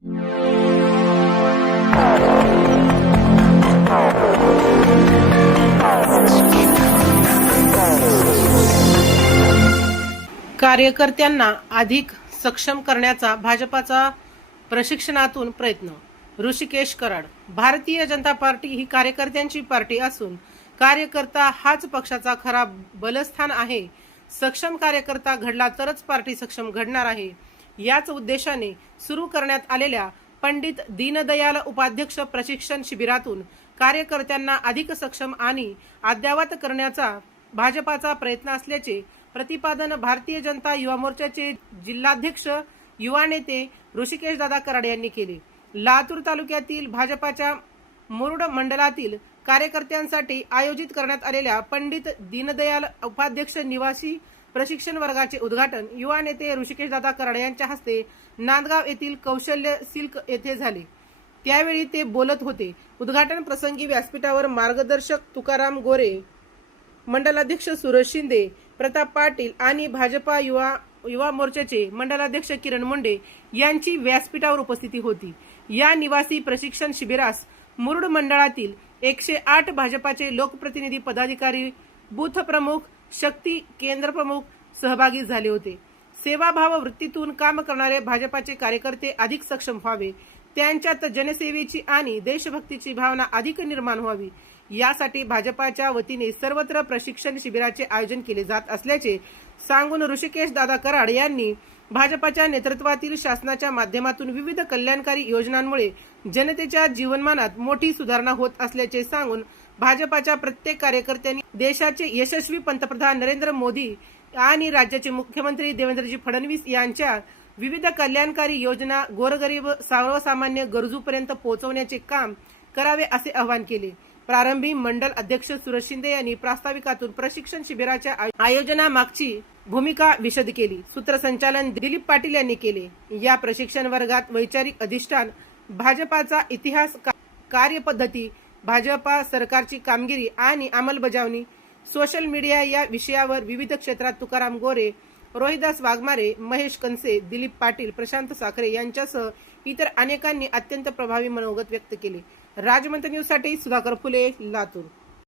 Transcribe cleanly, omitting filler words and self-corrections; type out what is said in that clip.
कार्यकर्त्यांना अधिक सक्षम करण्याचा भाजपाचा प्रशिक्षणातून प्रयत्न. ऋषिकेश कराड. भारतीय जनता पार्टी ही कार्यकर्त्यांची पार्टी असून कार्यकर्ता हाच पक्षाचा खरा बलस्थान आहे. सक्षम कार्यकर्ता घडला तरच पार्टी सक्षम घडणार आहे. याच उद्देशाने सुरू करण्यात आलेल्या पंडित दीनदयाल उपाध्यक्ष प्रशिक्षण शिबिरातून कार्यकर्त्यांना अधिक सक्षम आणि अद्ययावत करण्याचा भाजपाचा प्रयत्न असल्याचे प्रतिपादन भारतीय जनता युवा मोर्चाचे जिल्हाध्यक्ष युवा नेते ऋषिकेश दादा कराड यांनी केले. लातूर तालुक्यातील भाजपाच्या मुरुड मंडलातील कार्यकर्त्यांसाठी आयोजित करण्यात आलेल्या पंडित दीनदयाल उपाध्यक्ष निवासी प्रशिक्षण वर्गाचे उद्घाटन युवा नेते ऋषिकेश दादा कराड यांच्या हस्ते नांदगाव येथील कौशल्य सिल्क येथे झाले. त्यावेळी ते बोलत होते. उद्घाटन प्रसंगी व्यासपीठावर मार्गदर्शक तुकाराम गोरे, मंडलाध्यक्ष सुरेश शिंदे, प्रताप पाटील आणि भाजपा युवा मोर्चाचे मंडलाध्यक्ष किरण मुंडे यांची व्यासपीठावर उपस्थिती होती. या निवासी प्रशिक्षण शिबिरास मुरुड मंडळातील 108 भाजपाचे लोकप्रतिनिधी, पदाधिकारी, बूथ प्रमुख, शक्ती केंद्र प्रमुख सहभागी झाले होते. सेवाभाव वृत्तीतून काम करणारे भाजपाचे कार्यकर्ते अधिक सक्षम व्हावे, त्यांच्यात जनसेवेची आणि देशभक्तीची भावना अधिक निर्माण व्हावी, यासाठी भाजपाच्या वतीने सर्वत्र प्रशिक्षण शिबिराचे आयोजन केले जात असल्याचे सांगून ऋषिकेश दादा कराड यांनी भाजपाच्या नेतृत्वातील शासनाच्या माध्यमातून विविध कल्याणकारी योजनांमुळे जनतेच्या जीवनमानात मोठी सुधारणा होत असल्याचे सांगून भाजपाच्या प्रत्येक कार्यकर्त्यांनी देशाचे यशस्वी पंतप्रधान नरेंद्र मोदी आणि राज्याचे मुख्यमंत्री देवेंद्रजी फडणवीस यांच्या विविध कल्याणकारी योजना गोरगरीब सर्वसामान्य गरजूपर्यंत पोहोचवण्याचे काम करावे असे आवाहन केले. प्रारंभी मंडल अध्यक्ष सुरेश शिंदे यांनी प्रास्ताविकातून प्रशिक्षण शिबिराच्या आयोजनामागची भूमिका विशद केली. सूत्रसंचालन दिलीप पाटील यांनी केले. या प्रशिक्षण वर्गात वैचारिक अधिष्ठान, भाजपाचा इतिहास, कार्यपद्धती, भाजपा सरकारची कामगिरी आणि अंमलबजावणी, सोशल मीडिया या विषयावर विविध क्षेत्रात तुकाराम गोरे, रोहिदास वाघमारे, महेश कनसे, दिलीप पाटील, प्रशांत साखरे यांच्यासह इतर अनेकांनी अत्यंत प्रभावी मनोगत व्यक्त केले. राजमंत्र न्यूज साठी सुधाकर फुले, लातूर.